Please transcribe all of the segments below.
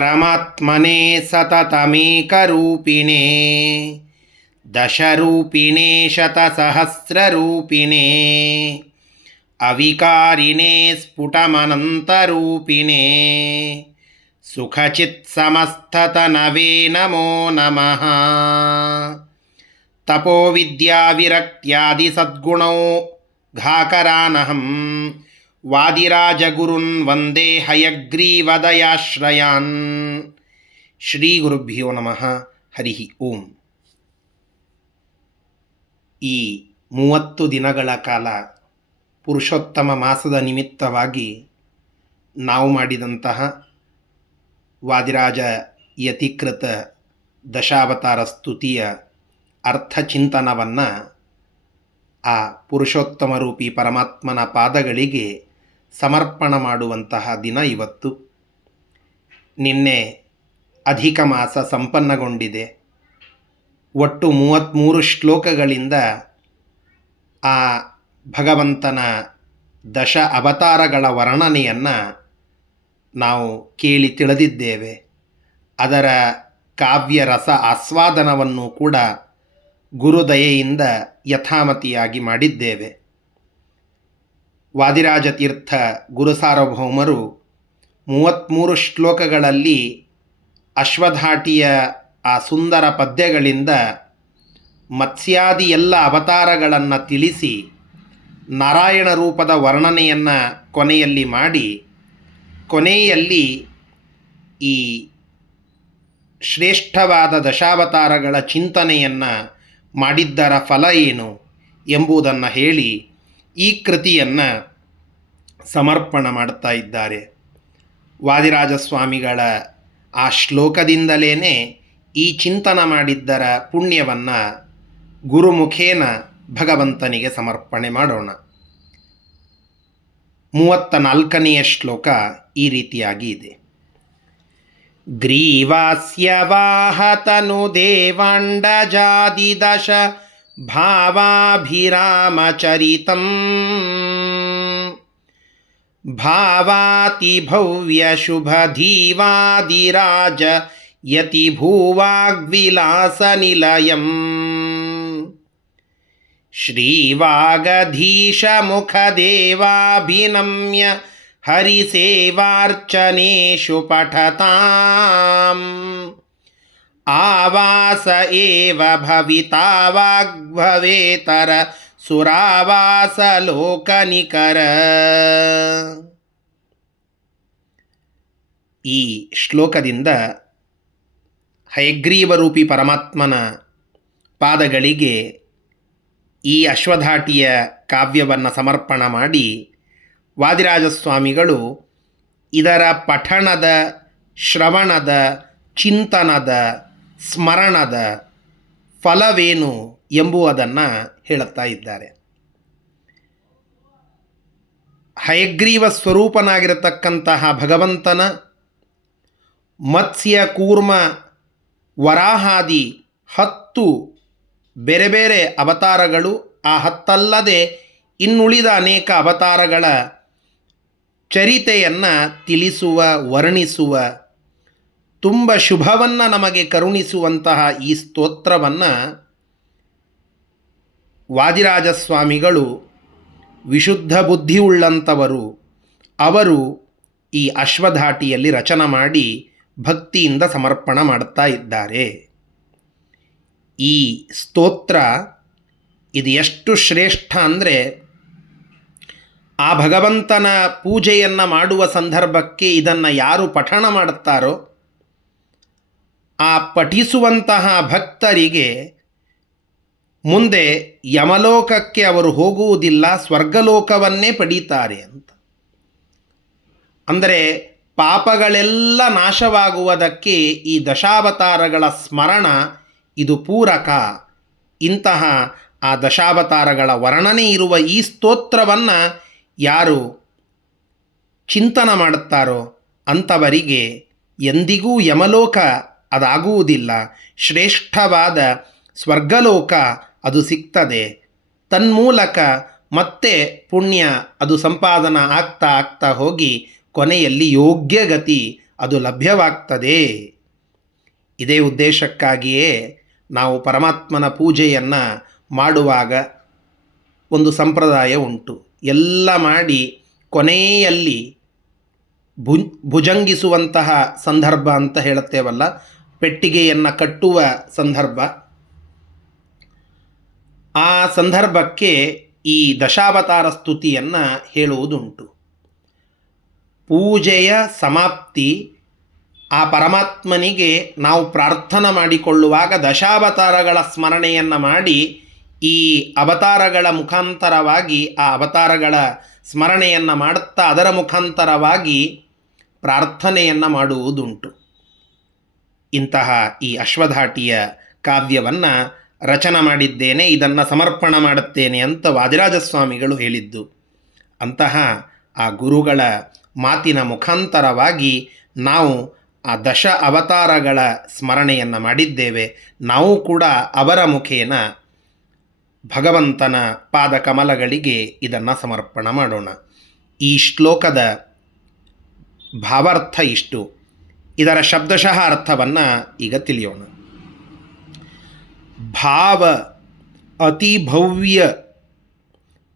परमात्मने सततमेकरूपिणे दशरूपिणे शतसहस्ररूपिणे अविकारिणे स्फुटमनन्तरूपिणे सुखचित्समस्ततनवे नमो नमः। तपोविद्याविरक्त्यादिसद्गुणौ घाकरानहं वादिराजगुरुन् वन्दे हयग्रीवदयाश्रयान्। ಶ್ರೀ ಗುರುಭ್ಯೋ ನಮಃ. ಹರಿ ಓಂ. ಈ 30 ದಿನಗಳ ಕಾಲ ಪುರುಷೋತ್ತಮ ಮಾಸದ ನಿಮಿತ್ತವಾಗಿ ನಾವು ಮಾಡಿದಂತಹ ವಾದಿರಾಜ ಯತಿಕೃತ ದಶಾವತಾರ ಸ್ತುತಿಯ ಅರ್ಥಚಿಂತನವನ್ನು ಆ ಪುರುಷೋತ್ತಮ ರೂಪಿ ಪರಮಾತ್ಮನ ಪಾದಗಳಿಗೆ ಸಮರ್ಪಣ ಮಾಡುವಂತಹ ದಿನ ಇವತ್ತು. ನಿನ್ನೆ ಅಧಿಕ ಮಾಸ ಸಂಪನ್ನಗೊಂಡಿದೆ. ಒಟ್ಟು 33 ಶ್ಲೋಕಗಳಿಂದ ಆ ಭಗವಂತನ ದಶ ಅವತಾರಗಳ ವರ್ಣನೆಯನ್ನು ನಾವು ಕೇಳಿ ತಿಳಿದಿದ್ದೇವೆ. ಅದರ ಕಾವ್ಯರಸ ಆಸ್ವಾದನವನ್ನು ಕೂಡ ಗುರುದಯೆಯಿಂದ ಯಥಾಮತಿಯಾಗಿ ಮಾಡಿದ್ದೇವೆ. ವಾದಿರಾಜತೀರ್ಥ ಗುರುಸಾರ್ವಭೌಮರು 33 ಶ್ಲೋಕಗಳಲ್ಲಿ ಅಶ್ವಧಾಟಿಯ ಆ ಸುಂದರ ಪದ್ಯಗಳಿಂದ ಮತ್ಸ್ಯಾದಿ ಎಲ್ಲ ಅವತಾರಗಳನ್ನು ತಿಳಿಸಿ ನಾರಾಯಣ ರೂಪದ ವರ್ಣನೆಯನ್ನು ಕೊನೆಯಲ್ಲಿ ಮಾಡಿ, ಕೊನೆಯಲ್ಲಿ ಈ ಶ್ರೇಷ್ಠವಾದ ದಶಾವತಾರಗಳ ಚಿಂತನೆಯನ್ನು ಮಾಡಿದ್ದರ ಫಲ ಏನು ಎಂಬುದನ್ನು ಹೇಳಿ ಈ ಕೃತಿಯನ್ನು ಸಮರ್ಪಣ ಮಾಡ್ತಾ ಇದ್ದಾರೆ. ವಾದಿರಾಜ ಸ್ವಾಮಿಗಳ ಆ ಶ್ಲೋಕದಿಂದಲೇ ಈ ಚಿಂತನ ಮಾಡಿದ್ದರ ಪುಣ್ಯವನ್ನು ಗುರುಮುಖೇನ ಭಗವಂತನಿಗೆ ಸಮರ್ಪಣೆ ಮಾಡೋಣ. 34ನೆಯ ಶ್ಲೋಕ ಈ ರೀತಿಯಾಗಿ ಇದೆ. ಗ್ರೀವಾಸ್ಯ ವಾಹತನು ದೇವಾಂಡಜಾದಿ ದಶ ಭಾವಾಭಿರಾಮಚರಿತಂ ಭಾವಾತಿ ಭವ್ಯ ಶುಭಧೀವಾದಿರಾಜ ಯತಿ ಭೂವಾಗ್ವಿಲಾಸ ನಿಲಯಂ ಶ್ರೀವಾಗಧೀಶ ಮುಖದೇವಾಭಿನಮ್ಯ ಹರಿಸೇವಾರ್ಚನೇಷು ಪಠತಾಂ ಆವಾಸ ಏವ ಭವಿತಾ ವಾಗ್ಭವೇತರ ಸುರಾವಾಸ ಲೋಕನಿಕರ. ಈ ಶ್ಲೋಕದಿಂದ ಹಯಗ್ರೀವರೂಪಿ ಪರಮಾತ್ಮನ ಪಾದಗಳಿಗೆ ಈ ಅಶ್ವಧಾಟಿಯ ಕಾವ್ಯವನ್ನು ಸಮರ್ಪಣ ಮಾಡಿ ವಾದಿರಾಜಸ್ವಾಮಿಗಳು ಇದರ ಪಠಣದ, ಶ್ರವಣದ, ಚಿಂತನದ, ಸ್ಮರಣದ ಫಲವೇನು ಎಂಬುದನ್ನು ಹೇಳುತ್ತಾ ಇದ್ದಾರೆ. ಹಯಗ್ರೀವ ಸ್ವರೂಪನಾಗಿರತಕ್ಕಂತಹ ಭಗವಂತನ ಮತ್ಸ್ಯ, ಕೂರ್ಮ, ವರಾಹಾದಿ 10 ಬೇರೆ ಬೇರೆ ಅವತಾರಗಳು, ಆ 10 ಅಲ್ಲದೆ ಇನ್ನುಳಿದ ಅನೇಕ ಅವತಾರಗಳ ಚರಿತೆಯನ್ನು ತಿಳಿಸುವ, ವರ್ಣಿಸುವ, ತುಂಬ ಶುಭವನ್ನು ನಮಗೆ ಕರುಣಿಸುವಂತಹ ಈ ಸ್ತೋತ್ರವನ್ನು ವಾದಿರಾಜಸ್ವಾಮಿಗಳು ವಿಶುದ್ಧ ಬುದ್ಧಿಯುಳ್ಳಂಥವರು. ಅವರು ಈ ಅಶ್ವಧಾಟಿಯಲ್ಲಿ ರಚನೆ ಮಾಡಿ ಭಕ್ತಿಯಿಂದ ಸಮರ್ಪಣ ಮಾಡ್ತಾ ಇದ್ದಾರೆ. ಈ ಸ್ತೋತ್ರ ಇದು ಎಷ್ಟು ಶ್ರೇಷ್ಠ ಅಂದರೆ, ಆ ಭಗವಂತನ ಪೂಜೆಯನ್ನು ಮಾಡುವ ಸಂದರ್ಭಕ್ಕೆ ಇದನ್ನು ಯಾರು ಪಠಣ ಮಾಡುತ್ತಾರೋ ಆ ಪಠಿಸುವಂತಹ ಭಕ್ತರಿಗೆ ಮುಂದೆ ಯಮಲೋಕಕ್ಕೆ ಅವರು ಹೋಗುವುದಿಲ್ಲ, ಸ್ವರ್ಗಲೋಕವನ್ನೇ ಪಡೀತಾರೆ ಅಂತ. ಅಂದರೆ ಪಾಪಗಳೆಲ್ಲ ನಾಶವಾಗುವುದಕ್ಕೆ ಈ ದಶಾವತಾರಗಳ ಸ್ಮರಣ ಇದು ಪೂರಕ. ಇಂತಹ ಆ ದಶಾವತಾರಗಳ ವರ್ಣನೆ ಇರುವ ಈ ಸ್ತೋತ್ರವನ್ನು ಯಾರು ಚಿಂತನ ಮಾಡುತ್ತಾರೋ ಅಂಥವರಿಗೆ ಎಂದಿಗೂ ಯಮಲೋಕ ಅದಾಗುವುದಿಲ್ಲ, ಶ್ರೇಷ್ಠವಾದ ಸ್ವರ್ಗಲೋಕ ಅದು ಸಿಗ್ತದೆ. ತನ್ಮೂಲಕ ಮತ್ತೆ ಪುಣ್ಯ ಅದು ಸಂಪಾದನ ಆಗ್ತಾ ಹೋಗಿ ಕೊನೆಯಲ್ಲಿ ಯೋಗ್ಯ ಗತಿ ಅದು ಲಭ್ಯವಾಗ್ತದೆ. ಇದೇ ಉದ್ದೇಶಕ್ಕಾಗಿಯೇ ನಾವು ಪರಮಾತ್ಮನ ಪೂಜೆಯನ್ನು ಮಾಡುವಾಗ ಒಂದು ಸಂಪ್ರದಾಯ ಉಂಟು. ಎಲ್ಲ ಮಾಡಿ ಕೊನೆಯಲ್ಲಿ ಭುಜಂಗಿಸುವಂತಹ ಸಂದರ್ಭ ಅಂತ ಹೇಳುತ್ತೇವಲ್ಲ, ಪೆಟ್ಟಿಗೆಯನ್ನು ಕಟ್ಟುವ ಸಂದರ್ಭ. ಆ ಸಂದರ್ಭಕ್ಕೆ ಈ ದಶಾವತಾರ ಸ್ತುತಿಯನ್ನು ಹೇಳುವುದುಂಟು. ಪೂಜೆಯ ಸಮಾಪ್ತಿ, ಆ ಪರಮಾತ್ಮನಿಗೆ ನಾವು ಪ್ರಾರ್ಥನೆ ಮಾಡಿಕೊಳ್ಳುವಾಗ ದಶಾವತಾರಗಳ ಸ್ಮರಣೆಯನ್ನು ಮಾಡಿ, ಈ ಅವತಾರಗಳ ಮುಖಾಂತರವಾಗಿ ಆ ಅವತಾರಗಳ ಸ್ಮರಣೆಯನ್ನು ಮಾಡುತ್ತಾ ಅದರ ಮುಖಾಂತರವಾಗಿ ಪ್ರಾರ್ಥನೆಯನ್ನು ಮಾಡುವುದುಂಟು. ಇಂತಹ ಈ ಅಶ್ವಧಾಟಿಯ ಕಾವ್ಯವನ್ನು ರಚನೆ ಮಾಡಿದ್ದೇನೆ, ಇದನ್ನು ಸಮರ್ಪಣೆ ಮಾಡುತ್ತೇನೆ ಅಂತ ವಾದಿರಾಜಸ್ವಾಮಿಗಳು ಹೇಳಿದ್ದು. ಅಂತಹ ಆ ಗುರುಗಳ ಮಾತಿನ ಮುಖಾಂತರವಾಗಿ ನಾವು ಆ ದಶ ಅವತಾರಗಳ ಸ್ಮರಣೆಯನ್ನು ಮಾಡಿದ್ದೇವೆ. ನಾವು ಕೂಡ ಅವರ ಮುಖೇನ ಭಗವಂತನ ಪಾದಕಮಲಗಳಿಗೆ ಇದನ್ನು ಸಮರ್ಪಣೆ ಮಾಡೋಣ. ಈ ಶ್ಲೋಕದ ಭಾವಾರ್ಥ ಇಷ್ಟು. ಇದರ ಶಬ್ದಶಃ ಅರ್ಥವನ್ನು ಈಗ ತಿಳಿಯೋಣ. ಭಾವ ಅತಿಭವ್ಯ,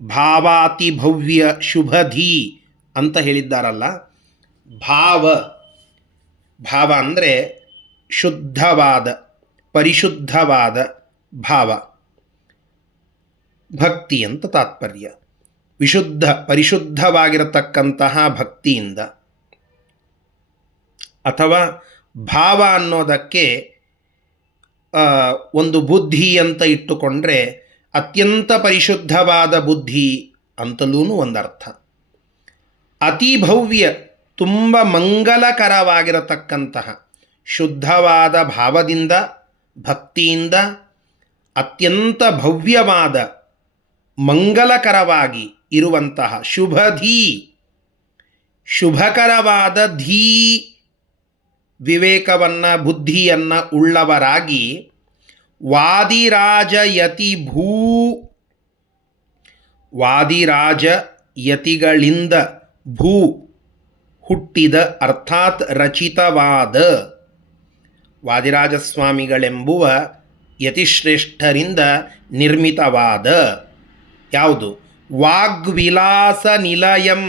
ಭಾವಾತಿಭವ್ಯ ಶುಭಧಿ ಅಂತ ಹೇಳಿದ್ದಾರಲ್ಲ. ಭಾವ ಅಂದರೆ ಶುದ್ಧವಾದ, ಪರಿಶುದ್ಧವಾದ ಭಾವ, ಭಕ್ತಿ ಅಂತ ತಾತ್ಪರ್ಯ. ಪರಿಶುದ್ಧವಾಗಿರತಕ್ಕಂತಹ ಭಕ್ತಿಯಿಂದ, ಅಥವಾ ಭಾವ ಅನ್ನೋದಕ್ಕೆ ಒಂದು ಬುದ್ಧಿ ಅಂತ ಇಟ್ಟುಕೊಂಡ್ರೆ ಅತ್ಯಂತ ಪರಿಶುದ್ಧವಾದ ಬುದ್ಧಿ ಅಂತಲೂ ಒಂದರ್ಥ. ಅತಿಭವ್ಯ, ತುಂಬ ಮಂಗಲಕರವಾಗಿರತಕ್ಕಂತಹ, ಶುದ್ಧವಾದ ಭಾವದಿಂದ, ಭಕ್ತಿಯಿಂದ ಅತ್ಯಂತ ಭವ್ಯವಾದ, ಮಂಗಲಕರವಾಗಿ ಇರುವಂತಹ ಶುಭಧೀ, ಶುಭಕರವಾದ ಧೀ, ವಿವೇಕವನ್ನು ಬುದ್ಧಿಯನ್ನು ಉಳ್ಳವರಾಗಿ, ವಾದಿರಾಜ ಯತಿ ಭೂ, ವಾದಿರಾಜ ಯತಿಗಳಿಂದ ಭೂ ಹುಟ್ಟಿದ, ಅರ್ಥಾತ್ ರಚಿತವಾದ, ವಾದಿರಾಜಸ್ವಾಮಿಗಳೆಂಬುವ ಯತಿಶ್ರೇಷ್ಠರಿಂದ ನಿರ್ಮಿತವಾದ ಯಾವುದು? ವಾಗ್ವಿಲಾಸ ನಿಲಯಂ.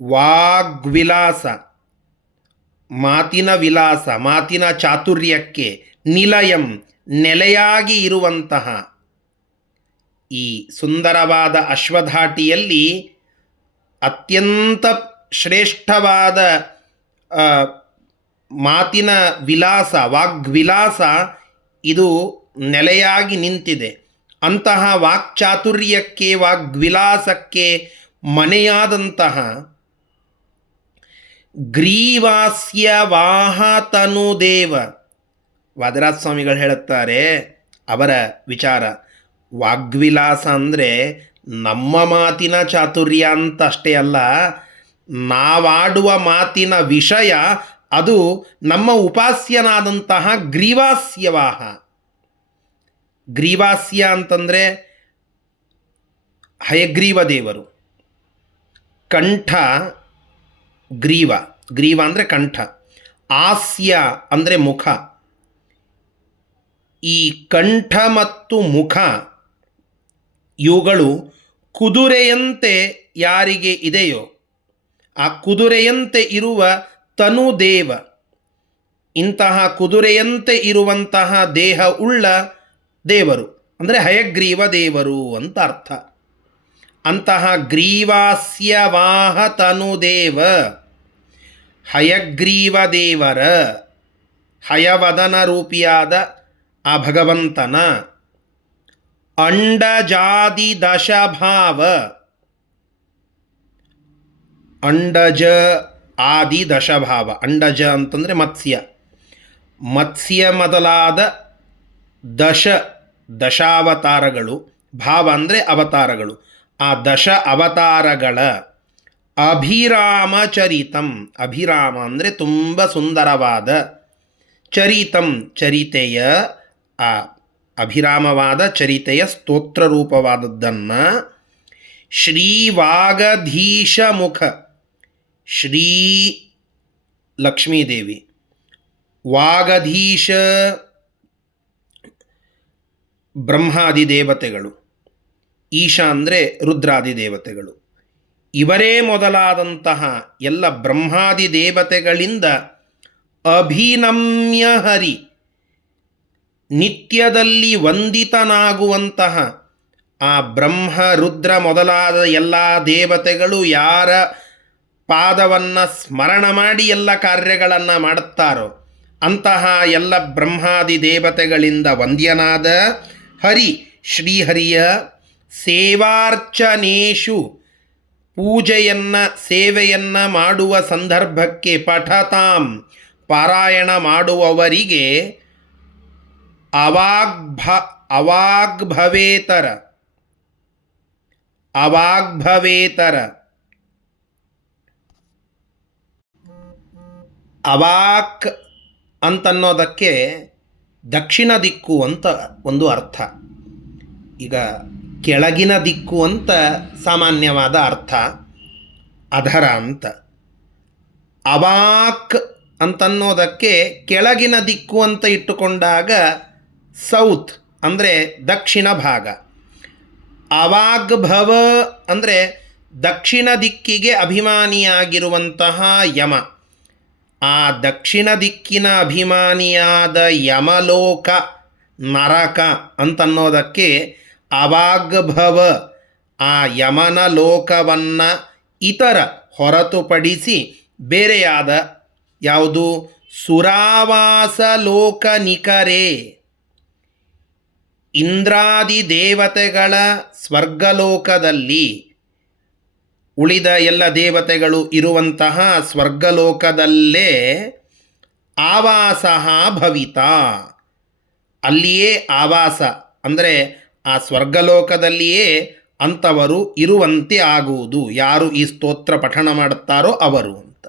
ವಾಗ್ವಿಲಾಸ, ಮಾತಿನ ವಿಲಾಸ, ಮಾತಿನ ಚಾತುರ್ಯಕ್ಕೆ, ನಿಲಯಂ ನೆಲೆಯಾಗಿ ಇರುವಂತಹ ಈ ಸುಂದರವಾದ ಅಶ್ವಧಾಟಿಯಲ್ಲಿ ಅತ್ಯಂತ ಶ್ರೇಷ್ಠವಾದ ಮಾತಿನ ವಿಲಾಸ, ವಾಗ್ವಿಲಾಸ ಇದು ನೆಲೆಯಾಗಿ ನಿಂತಿದೆ. ಅಂತಹ ವಾಕ್ಚಾತುರ್ಯಕ್ಕೆ, ವಾಗ್ವಿಲಾಸಕ್ಕೆ ಮನೆಯಾದಂತಹ ಗ್ರೀವಾಸ್ಯ ವಾಹತನುದೇವ. ವಾದರಾಜ ಸ್ವಾಮಿಗಳು ಹೇಳುತ್ತಾರೆ, ಅವರ ವಿಚಾರ, ವಾಗ್ವಿಲಾಸ ಅಂದರೆ ನಮ್ಮ ಮಾತಿನ ಚಾತುರ್ಯ ಅಂತ ಅಷ್ಟೇ ಅಲ್ಲ, ನಾವಾಡುವ ಮಾತಿನ ವಿಷಯ ಅದು ನಮ್ಮ ಉಪಾಸ್ಯನಾದಂತಹ ಗ್ರೀವಾಸ್ಯವಾಹ. ಗ್ರೀವಾಸ್ಯ ಅಂತಂದರೆ ಹಯಗ್ರೀವ ದೇವರು. ಕಂಠ ಗ್ರೀವ, ಗ್ರೀವ ಅಂದರೆ ಕಂಠ. ಆಸ್ಯ ಅಂದರೆ ಮುಖ. ಈ ಕಂಠ ಮತ್ತು ಮುಖ ಇವುಗಳು ಕುದುರೆಯಂತೆ ಯಾರಿಗೆ ಇದೆಯೋ ಆ ಕುದುರೆಯಂತೆ ಇರುವ ತನುದೇವ. ಇಂತಹ ಕುದುರೆಯಂತೆ ಇರುವಂತಹ ದೇಹ ಉಳ್ಳ ದೇವರು ಅಂದರೆ ಹಯಗ್ರೀವ ದೇವರು ಅಂತ ಅರ್ಥ. ಅಂತಹ ಗ್ರೀವಾಸ್ಯವಾಹ ತನುದೇವ, ಹಯಗ್ರೀವ ದೇವರ, ಹಯವದನ ರೂಪಿಯಾದ ಆ ಭಗವಂತನ ಅಂಡಜಾದಿ ದಶಭಾವ. ಅಂಡಜ ಆದಿ ದಶಭಾವ. ಅಂಡಜ ಅಂತಂದರೆ ಮತ್ಸ್ಯ. ಮತ್ಸ್ಯ ಮೊದಲಾದ ದಶಾವತಾರಗಳು, ಭಾವ ಅಂದರೆ ಅವತಾರಗಳು. ಆ ದಶ ಅವತಾರಗಳ ಅಭಿರಾಮ ಚರಿತಂ. ಅಭಿರಾಮ ಅಂದರೆ ತುಂಬ ಸುಂದರವಾದ, ಚರಿತಂ ಚರಿತೆಯ, ಆ ಅಭಿರಾಮವಾದ ಚರಿತೆಯ ಸ್ತೋತ್ರ ರೂಪವಾದದ್ದನ್ನು ಶ್ರೀವಾಗಧೀಶ ಮುಖ. ಶ್ರೀ ಲಕ್ಷ್ಮೀದೇವಿ, ವಾಗಧೀಶ ಬ್ರಹ್ಮಾದಿ ದೇವತೆಗಳು, ಈಶ ಅಂದರೆ ರುದ್ರಾದಿ ದೇವತೆಗಳು, ಇವರೇ ಮೊದಲಾದಂತಹ ಎಲ್ಲ ಬ್ರಹ್ಮಾದಿ ದೇವತೆಗಳಿಂದ ಅಭಿನಮ್ಯ ಹರಿ, ನಿತ್ಯದಲ್ಲಿ ವಂದಿತನಾಗುವಂತಹ ಆ ಬ್ರಹ್ಮ ರುದ್ರ ಮೊದಲಾದ ಎಲ್ಲ ದೇವತೆಗಳು ಯಾರ ಪಾದವನ್ನು ಸ್ಮರಣ ಮಾಡಿ ಎಲ್ಲ ಕಾರ್ಯಗಳನ್ನು ಮಾಡುತ್ತಾರೋ ಅಂತಹ ಎಲ್ಲ ಬ್ರಹ್ಮಾದಿ ದೇವತೆಗಳಿಂದ ವಂದ್ಯನಾದ ಹರಿ ಶ್ರೀಹರಿಯ ಸೇವಾರ್ಚನೇಶು, ಪೂಜೆಯನ್ನು ಸೇವೆಯನ್ನು ಮಾಡುವ ಸಂದರ್ಭಕ್ಕೆ ಪಠತಾಂ ಪಾರಾಯಣ ಮಾಡುವವರಿಗೆ ಅವಾಗ್ಭವೇತರ ಅವಾಕ್ ಅಂತನ್ನೋದಕ್ಕೆ ದಕ್ಷಿಣ ದಿಕ್ಕು ಅಂತ ಒಂದು ಅರ್ಥ. ಈಗ ಕೆಳಗಿನ ದಿಕ್ಕು ಅಂತ ಸಾಮಾನ್ಯವಾದ ಅರ್ಥ, ಅಧರ ಅಂತ. ಅವಾಕ್ ಅಂತನ್ನೋದಕ್ಕೆ ಕೆಳಗಿನ ದಿಕ್ಕು ಅಂತ ಇಟ್ಟುಕೊಂಡಾಗ ಸೌತ್ ಅಂದರೆ ದಕ್ಷಿಣ ಭಾಗ. ಅವಾಗ್ಭವ ಅಂದರೆ ದಕ್ಷಿಣ ದಿಕ್ಕಿಗೆ ಅಭಿಮಾನಿಯಾಗಿರುವಂತಹ ಯಮ. ಆ ದಕ್ಷಿಣ ದಿಕ್ಕಿನ ಅಭಿಮಾನಿಯಾದ ಯಮಲೋಕ ನರಕ ಅಂತನ್ನೋದಕ್ಕೆ ಅವಾಗ್ಭವ, ಆ ಯಮನ ಲೋಕವನ್ನು ಇತರ ಹೊರತುಪಡಿಸಿ ಬೇರೆಯಾದ ಯಾವುದು ಸುರಾವಾಸ ಲೋಕ ನಿಕರೇ, ಇಂದ್ರಾದಿ ದೇವತೆಗಳ ಸ್ವರ್ಗಲೋಕದಲ್ಲಿ, ಉಳಿದ ಎಲ್ಲ ದೇವತೆಗಳು ಇರುವಂತಹ ಸ್ವರ್ಗಲೋಕದಲ್ಲೇ ಆವಾಸ ಭವಿತ, ಅಲ್ಲಿಯೇ ಆವಾಸ ಅಂದರೆ ಆ ಸ್ವರ್ಗಲೋಕದಲ್ಲಿಯೇ ಅಂಥವರು ಇರುವಂತೆ ಆಗುವುದು ಯಾರು ಈ ಸ್ತೋತ್ರ ಪಠಣ ಮಾಡುತ್ತಾರೋ ಅವರು ಅಂತ.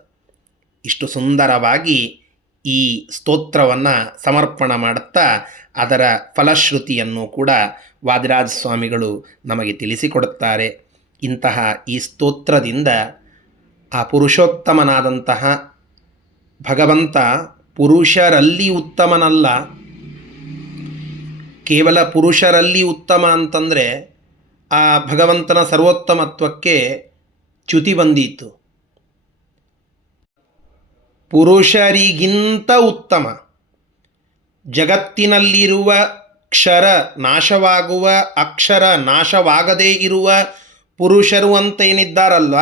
ಇಷ್ಟು ಸುಂದರವಾಗಿ ಈ ಸ್ತೋತ್ರವನ್ನು ಸಮರ್ಪಣ ಮಾಡುತ್ತಾ ಅದರ ಫಲಶ್ರುತಿಯನ್ನು ಕೂಡ ವಾದಿರಾಜ ಸ್ವಾಮಿಗಳು ನಮಗೆ ತಿಳಿಸಿಕೊಡುತ್ತಾರೆ. ಇಂತಹ ಈ ಸ್ತೋತ್ರದಿಂದ ಆ ಪುರುಷೋತ್ತಮನಾದಂತಹ ಭಗವಂತ ಪುರುಷರಲ್ಲಿ ಉತ್ತಮನಲ್ಲ, ಕೇವಲ ಪುರುಷರಲ್ಲಿ ಉತ್ತಮ ಅಂತಂದರೆ ಆ ಭಗವಂತನ ಸರ್ವೋತ್ತಮತ್ವಕ್ಕೆ ಚ್ಯುತಿ ಬಂದೀತು. ಪುರುಷರಿಗಿಂತ ಉತ್ತಮ, ಜಗತ್ತಿನಲ್ಲಿರುವ ಕ್ಷರ ನಾಶವಾಗುವ, ಅಕ್ಷರ ನಾಶವಾಗದೇ ಇರುವ ಪುರುಷರು ಅಂತೇನಿದ್ದಾರಲ್ವ,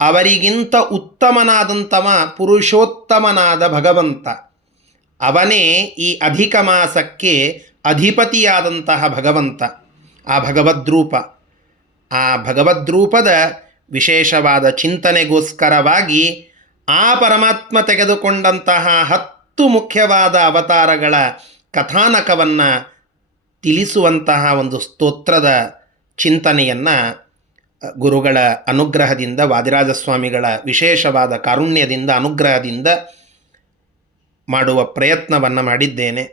ಅವರಿಗಿಂತ ಉತ್ತಮನಾದಂಥವ ಪುರುಷೋತ್ತಮನಾದ ಭಗವಂತ. ಅವನೇ ಈ ಅಧಿಕ ಮಾಸಕ್ಕೆ ಅಧಿಪತಿಯಾದಂತಹ ಭಗವಂತ, ಆ ಭಗವದ್ರೂಪ. ಆ ಭಗವದ್ರೂಪದ ವಿಶೇಷವಾದ ಚಿಂತನೆಗೋಸ್ಕರವಾಗಿ ಆ ಪರಮಾತ್ಮ ತೆಗೆದುಕೊಂಡಂತಹ 10 ಮುಖ್ಯವಾದ ಅವತಾರಗಳ ಕಥಾನಕವನ್ನು ತಿಳಿಸುವಂತಹ ಒಂದು ಸ್ತೋತ್ರದ ಚಿಂತನೆಯನ್ನು ಗುರುಗಳ ಅನುಗ್ರಹದಿಂದ, ವಾದಿರಾಜ ಸ್ವಾಮಿಗಳ ವಿಶೇಷವಾದ ಕಾರುಣ್ಯದಿಂದ, ಅನುಗ್ರಹದಿಂದ ಮಾಡುವ ಪ್ರಯತ್ನವನ್ನು ಮಾಡಿದ್ದೇನೆ.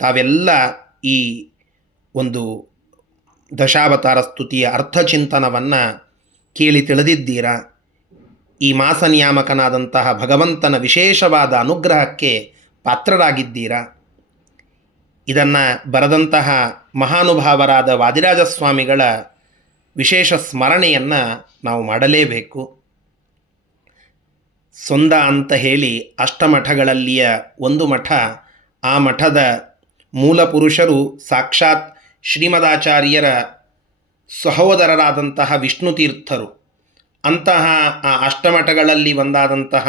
ತಾವೆಲ್ಲ ಈ ಒಂದು ದಶಾವತಾರ ಸ್ತುತಿಯ ಅರ್ಥಚಿಂತನವನ್ನು ಕೇಳಿ ತಿಳಿದಿದ್ದೀರಾ. ಈ ಮಾಸ ನಿಯಾಮಕನಾದಂತಹ ಭಗವಂತನ ವಿಶೇಷವಾದ ಅನುಗ್ರಹಕ್ಕೆ ಪಾತ್ರರಾಗಿದ್ದೀರಾ. ಇದನ್ನು ಬರೆದಂತಹ ಮಹಾನುಭಾವರಾದ ವಾದಿರಾಜ ಸ್ವಾಮಿಗಳ ವಿಶೇಷ ಸ್ಮರಣೆಯನ್ನು ನಾವು ಮಾಡಲೇಬೇಕು. ಸೊಂದ ಅಂತ ಹೇಳಿ ಅಷ್ಟಮಠಗಳಲ್ಲಿಯ ಒಂದು ಮಠ, ಆ ಮಠದ ಮೂಲ ಪುರುಷರು ಸಾಕ್ಷಾತ್ ಶ್ರೀಮದಾಚಾರ್ಯರ ಸಹೋದರರಾದಂತಹ ವಿಷ್ಣುತೀರ್ಥರು. ಅಂತಹ ಆ ಅಷ್ಟಮಠಗಳಲ್ಲಿ ಒಂದಾದಂತಹ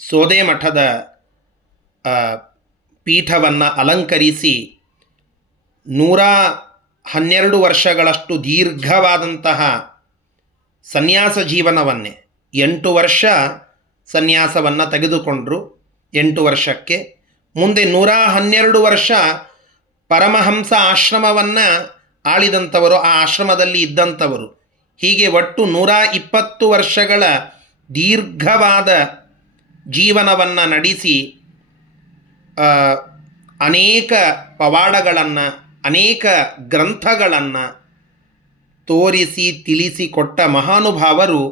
ಸೋದೆ ಮಠದ ಪೀಠವನ್ನು ಅಲಂಕರಿಸಿ 112 ವರ್ಷಗಳಷ್ಟು ದೀರ್ಘವಾದಂತಹ ಸನ್ಯಾಸ ಜೀವನವನ್ನೇ, 8 ವರ್ಷ ಸನ್ಯಾಸವನ್ನು ತೆಗೆದುಕೊಂಡರು. 8 ವರ್ಷಕ್ಕೆ ಮುಂದೆ 112 ವರ್ಷ ಪರಮಹಂಸ ಆಶ್ರಮವನ್ನು ಆಳಿದಂಥವರು, ಆ ಆಶ್ರಮದಲ್ಲಿ ಇದ್ದಂಥವರು. ಹೀಗೆ ಒಟ್ಟು 120 ವರ್ಷಗಳ ದೀರ್ಘವಾದ ಜೀವನವನ್ನು ನಡೆಸಿ ಅನೇಕ ಪವಾಡಗಳನ್ನು, ಅನೇಕ ಗ್ರಂಥಗಳನ್ನು ತೋರಿಸಿ ತಿಳಿಸಿಕೊಟ್ಟ ಮಹಾನುಭಾವರು,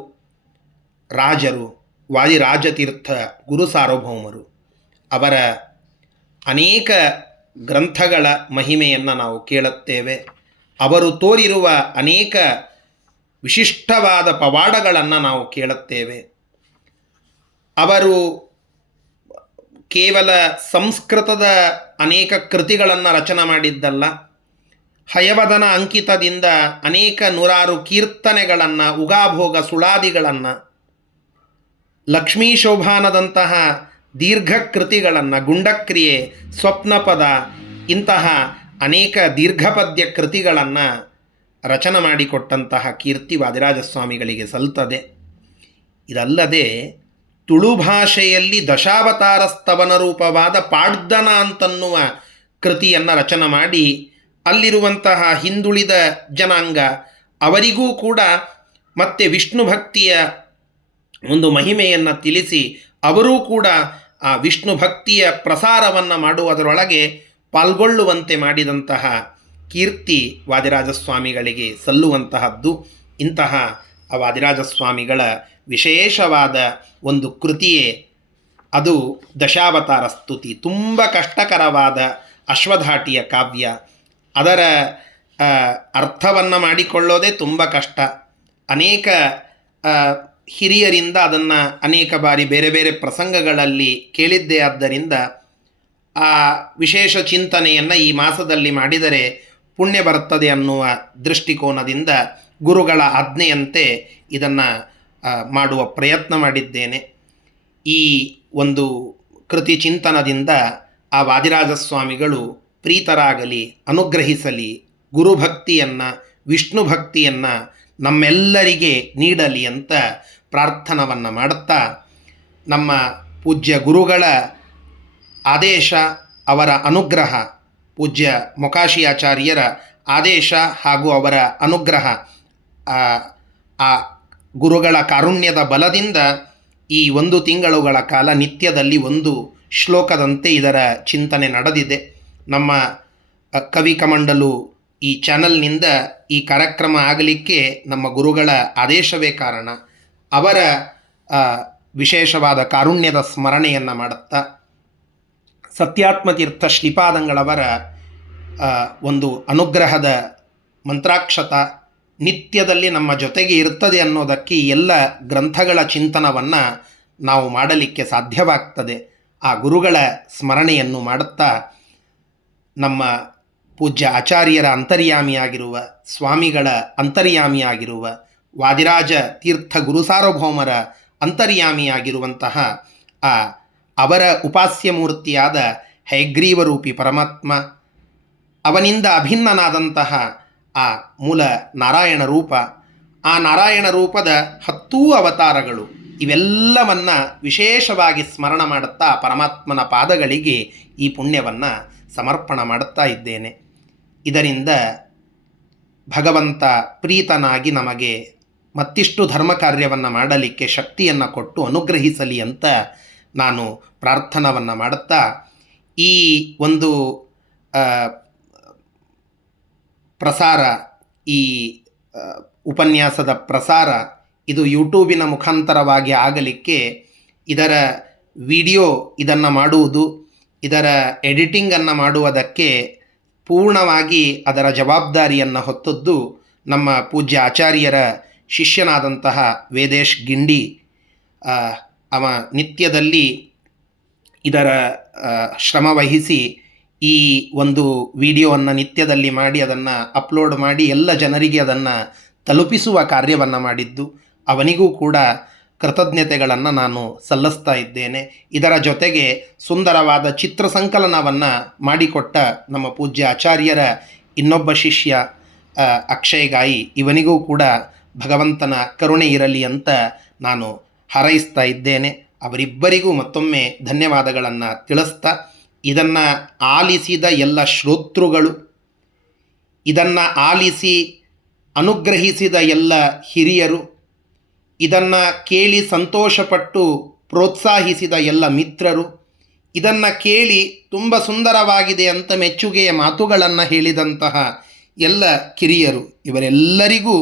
ರಾಜರು. ವಾದಿರಾಜತೀರ್ಥ ಗುರು ಸಾರ್ವಭೌಮರು. ಅವರ ಅನೇಕ ಗ್ರಂಥಗಳ ಮಹಿಮೆಯನ್ನು ನಾವು ಕೇಳುತ್ತೇವೆ. ಅವರು ತೋರಿರುವ ಅನೇಕ ವಿಶಿಷ್ಟವಾದ ಪವಾಡಗಳನ್ನು ನಾವು ಕೇಳುತ್ತೇವೆ. ಅವರು ಕೇವಲ ಸಂಸ್ಕೃತದ ಅನೇಕ ಕೃತಿಗಳನ್ನು ರಚನೆ ಮಾಡಿದ್ದಲ್ಲ, ಹಯವದನ ಅಂಕಿತದಿಂದ ಅನೇಕ ನೂರಾರು ಕೀರ್ತನೆಗಳನ್ನು, ಉಗಾಭೋಗ ಸುಳಾದಿಗಳನ್ನು, ಲಕ್ಷ್ಮೀ ಶೋಭಾನದಂತಹ ದೀರ್ಘ ಕೃತಿಗಳನ್ನು, ಗುಂಡಕ್ರಿಯೆ, ಸ್ವಪ್ನಪದ, ಇಂತಹ ಅನೇಕ ದೀರ್ಘಪದ್ಯ ಕೃತಿಗಳನ್ನು ರಚನೆ ಮಾಡಿಕೊಟ್ಟಂತಹ ಕೀರ್ತಿ ವಾದಿರಾಜಸ್ವಾಮಿಗಳಿಗೆ ಸಲ್ತದೆ. ಇದಲ್ಲದೆ ತುಳು ಭಾಷೆಯಲ್ಲಿ ದಶಾವತಾರ ಸ್ತವನ ರೂಪವಾದ ಪಾಡ್ದನ ಅಂತನ್ನುವ ಕೃತಿಯನ್ನು ರಚನೆ ಮಾಡಿ ಅಲ್ಲಿರುವಂತಹ ಹಿಂದುಳಿದ ಜನಾಂಗ ಅವರಿಗೂ ಕೂಡ ಮತ್ತೆ ವಿಷ್ಣು ಭಕ್ತಿಯ ಒಂದು ಮಹಿಮೆಯನ್ನು ತಿಳಿಸಿ ಅವರೂ ಕೂಡ ಆ ವಿಷ್ಣು ಭಕ್ತಿಯ ಪ್ರಸಾರವನ್ನು ಮಾಡುವುದರೊಳಗೆ ಪಾಲ್ಗೊಳ್ಳುವಂತೆ ಮಾಡಿದಂತಹ ಕೀರ್ತಿ ವಾದಿರಾಜಸ್ವಾಮಿಗಳಿಗೆ ಸಲ್ಲುವಂತಹದ್ದು. ಇಂತಹ ಆ ವಾದಿರಾಜಸ್ವಾಮಿಗಳ ವಿಶೇಷವಾದ ಒಂದು ಕೃತಿಯೇ ಅದು ದಶಾವತಾರ ಸ್ತುತಿ. ತುಂಬ ಕಷ್ಟಕರವಾದ ಅಶ್ವಧಾಟಿಯ ಕಾವ್ಯ. ಅದರ ಅರ್ಥವನ್ನು ಮಾಡಿಕೊಳ್ಳೋದೇ ತುಂಬ ಕಷ್ಟ. ಅನೇಕ ಹಿರಿಯರಿಂದ ಅದನ್ನು ಅನೇಕ ಬಾರಿ ಬೇರೆ ಬೇರೆ ಪ್ರಸಂಗಗಳಲ್ಲಿ ಕೇಳಿದ್ದೇ ಆದ್ದರಿಂದ ಆ ವಿಶೇಷ ಚಿಂತನೆಯನ್ನು ಈ ಮಾಸದಲ್ಲಿ ಮಾಡಿದರೆ ಪುಣ್ಯ ಬರ್ತದೆ ಅನ್ನುವ ದೃಷ್ಟಿಕೋನದಿಂದ ಗುರುಗಳ ಆಜ್ಞೆಯಂತೆ ಇದನ್ನು ಮಾಡುವ ಪ್ರಯತ್ನ ಮಾಡಿದ್ದೇನೆ. ಈ ಒಂದು ಕೃತಿ ಚಿಂತನದಿಂದ ಆ ವಾದಿರಾಜಸ್ವಾಮಿಗಳು ಪ್ರೀತರಾಗಲಿ, ಅನುಗ್ರಹಿಸಲಿ, ಗುರುಭಕ್ತಿಯನ್ನು, ವಿಷ್ಣು ಭಕ್ತಿಯನ್ನು ನಮ್ಮೆಲ್ಲರಿಗೆ ನೀಡಲಿ ಅಂತ ಪ್ರಾರ್ಥನವನ್ನು ಮಾಡುತ್ತಾ, ನಮ್ಮ ಪೂಜ್ಯ ಗುರುಗಳ ಆದೇಶ, ಅವರ ಅನುಗ್ರಹ, ಪೂಜ್ಯ ಮೊಕಾಶಿಯಾಚಾರ್ಯರ ಆದೇಶ ಹಾಗೂ ಅವರ ಅನುಗ್ರಹ, ಆ ಗುರುಗಳ ಕಾರುಣ್ಯದ ಬಲದಿಂದ ಈ 1 ತಿಂಗಳುಗಳ ಕಾಲ ನಿತ್ಯದಲ್ಲಿ ಒಂದು ಶ್ಲೋಕದಂತೆ ಇದರ ಚಿಂತನೆ ನಡೆದಿದೆ. ನಮ್ಮ ಕವಿ ಕಮಂಡಲು ಈ ಚಾನಲ್ನಿಂದ ಈ ಕಾರ್ಯಕ್ರಮ ಆಗಲಿಕ್ಕೆ ನಮ್ಮ ಗುರುಗಳ ಆದೇಶವೇ ಕಾರಣ. ಅವರ ವಿಶೇಷವಾದ ಕಾರುಣ್ಯದ ಸ್ಮರಣೆಯನ್ನು ಮಾಡುತ್ತಾ, ಸತ್ಯಾತ್ಮತೀರ್ಥ ಶ್ರೀಪಾದಂಗಳವರ ಒಂದು ಅನುಗ್ರಹದ ಮಂತ್ರಾಕ್ಷತ ನಿತ್ಯದಲ್ಲಿ ನಮ್ಮ ಜೊತೆಗೆ ಇರ್ತದೆ ಅನ್ನೋದಕ್ಕೆ ಈ ಎಲ್ಲ ಗ್ರಂಥಗಳ ಚಿಂತನವನ್ನು ನಾವು ಮಾಡಲಿಕ್ಕೆ ಸಾಧ್ಯವಾಗ್ತದೆ. ಆ ಗುರುಗಳ ಸ್ಮರಣೆಯನ್ನು ಮಾಡುತ್ತಾ, ನಮ್ಮ ಪೂಜ್ಯ ಆಚಾರ್ಯರ ಅಂತರ್ಯಾಮಿಯಾಗಿರುವ, ಸ್ವಾಮಿಗಳ ಅಂತರ್ಯಾಮಿಯಾಗಿರುವ, ವಾದಿರಾಜ ತೀರ್ಥ ಗುರು ಸಾರ್ವಭೌಮರ ಅಂತರ್ಯಾಮಿಯಾಗಿರುವಂತಹ ಅವರ ಉಪಾಸ್ಯ ಮೂರ್ತಿಯಾದ ಹಯಗ್ರೀವರೂಪಿ ಪರಮಾತ್ಮ, ಅವನಿಂದ ಅಭಿನ್ನನಾದಂತಹ ಆ ಮೂಲ ನಾರಾಯಣ ರೂಪ, ಆ ನಾರಾಯಣ ರೂಪದ 10 ಅವತಾರಗಳು, ಇವೆಲ್ಲವನ್ನು ವಿಶೇಷವಾಗಿ ಸ್ಮರಣ ಮಾಡುತ್ತಾ ಪರಮಾತ್ಮನ ಪಾದಗಳಿಗೆ ಈ ಪುಣ್ಯವನ್ನು ಸಮರ್ಪಣ ಮಾಡುತ್ತಾ ಇದ್ದೇನೆ. ಇದರಿಂದ ಭಗವಂತ ಪ್ರೀತನಾಗಿ ನಮಗೆ ಮತ್ತಿಷ್ಟು ಧರ್ಮ ಕಾರ್ಯವನ್ನು ಮಾಡಲಿಕ್ಕೆ ಶಕ್ತಿಯನ್ನು ಕೊಟ್ಟು ಅನುಗ್ರಹಿಸಲಿ ಅಂತ ನಾನು ಪ್ರಾರ್ಥನವನ್ನು ಮಾಡುತ್ತಾ, ಈ ಒಂದು ಪ್ರಸಾರ, ಈ ಉಪನ್ಯಾಸದ ಪ್ರಸಾರ ಇದು ಯೂಟ್ಯೂಬಿನ ಮುಖಾಂತರವಾಗಿ ಆಗಲಿಕ್ಕೆ ಇದರ ವಿಡಿಯೋ ಇದನ್ನು ಮಾಡುವುದು, ಇದರ ಎಡಿಟಿಂಗನ್ನು ಮಾಡುವುದಕ್ಕೆ ಪೂರ್ಣವಾಗಿ ಅದರ ಜವಾಬ್ದಾರಿಯನ್ನು ಹೊತ್ತದ್ದು ನಮ್ಮ ಪೂಜ್ಯ ಆಚಾರ್ಯರ ಶಿಷ್ಯನಾದಂತಹ ವೇದೇಶ್ ಗಿಂಡಿ. ಅವ ನಿತ್ಯದಲ್ಲಿ ಇದರ ಶ್ರಮವಹಿಸಿ ಈ ಒಂದು ವಿಡಿಯೋವನ್ನು ನಿತ್ಯದಲ್ಲಿ ಮಾಡಿ ಅದನ್ನು ಅಪ್ಲೋಡ್ ಮಾಡಿ ಎಲ್ಲ ಜನರಿಗೆ ಅದನ್ನು ತಲುಪಿಸುವ ಕಾರ್ಯವನ್ನು ಮಾಡಿದ್ದು, ಅವನಿಗೂ ಕೂಡ ಕೃತಜ್ಞತೆಗಳನ್ನು ನಾನು ಸಲ್ಲಿಸ್ತಾ ಇದ್ದೇನೆ. ಇದರ ಜೊತೆಗೆ ಸುಂದರವಾದ ಚಿತ್ರ ಸಂಕಲನವನ್ನು ಮಾಡಿಕೊಟ್ಟ ನಮ್ಮ ಪೂಜ್ಯ ಆಚಾರ್ಯರ ಇನ್ನೊಬ್ಬ ಶಿಷ್ಯ ಅಕ್ಷಯ್ ಗಾಯಿ, ಇವನಿಗೂ ಕೂಡ ಭಗವಂತನ ಕರುಣೆ ಇರಲಿ ಅಂತ ನಾನು ಹಾರೈಸ್ತಾ ಇದ್ದೇನೆ. ಅವರಿಬ್ಬರಿಗೂ ಮತ್ತೊಮ್ಮೆ ಧನ್ಯವಾದಗಳನ್ನು ತಿಳಿಸ್ತಾ, ಇದನ್ನು ಆಲಿಸಿದ ಎಲ್ಲ ಶ್ರೋತೃಗಳು, ಇದನ್ನು ಆಲಿಸಿ ಅನುಗ್ರಹಿಸಿದ ಎಲ್ಲ ಹಿರಿಯರು, ಇದನ್ನು ಕೇಳಿ ಸಂತೋಷಪಟ್ಟು ಪ್ರೋತ್ಸಾಹಿಸಿದ ಎಲ್ಲ ಮಿತ್ರರು, ಇದನ್ನು ಕೇಳಿ ತುಂಬ ಸುಂದರವಾಗಿದೆ ಅಂತ ಮೆಚ್ಚುಗೆಯ ಮಾತುಗಳನ್ನು ಹೇಳಿದಂತಹ ಎಲ್ಲ ಕಿರಿಯರು, ಇವರೆಲ್ಲರಿಗೂ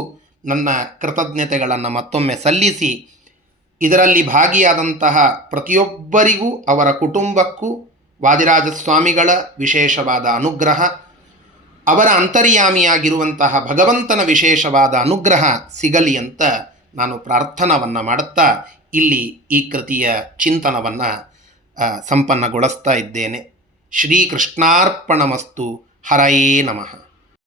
ನನ್ನ ಕೃತಜ್ಞತೆಗಳನ್ನು ಮತ್ತೊಮ್ಮೆ ಸಲ್ಲಿಸಿ, ಇದರಲ್ಲಿ ಭಾಗಿಯಾದಂತಹ ಪ್ರತಿಯೊಬ್ಬರಿಗೂ ಅವರ ಕುಟುಂಬಕ್ಕೂ ವಾದಿರಾಜ ಸ್ವಾಮಿಗಳ ವಿಶೇಷವಾದ ಅನುಗ್ರಹ, ಅವರ ಅಂತರ್ಯಾಮಿಯಾಗಿರುವಂತಹ ಭಗವಂತನ ವಿಶೇಷವಾದ ಅನುಗ್ರಹ ಸಿಗಲಿ ಅಂತ ನಾನು ಪ್ರಾರ್ಥನವನ್ನು ಮಾಡುತ್ತಾ ಇಲ್ಲಿ ಈ ಕೃತಿಯ ಚಿಂತನವನ್ನು ಸಂಪನ್ನಗೊಳಿಸ್ತಾ ಇದ್ದೇನೆ. ಶ್ರೀಕೃಷ್ಣಾರ್ಪಣಮಸ್ತು. ಹರಯೇ ನಮಃ.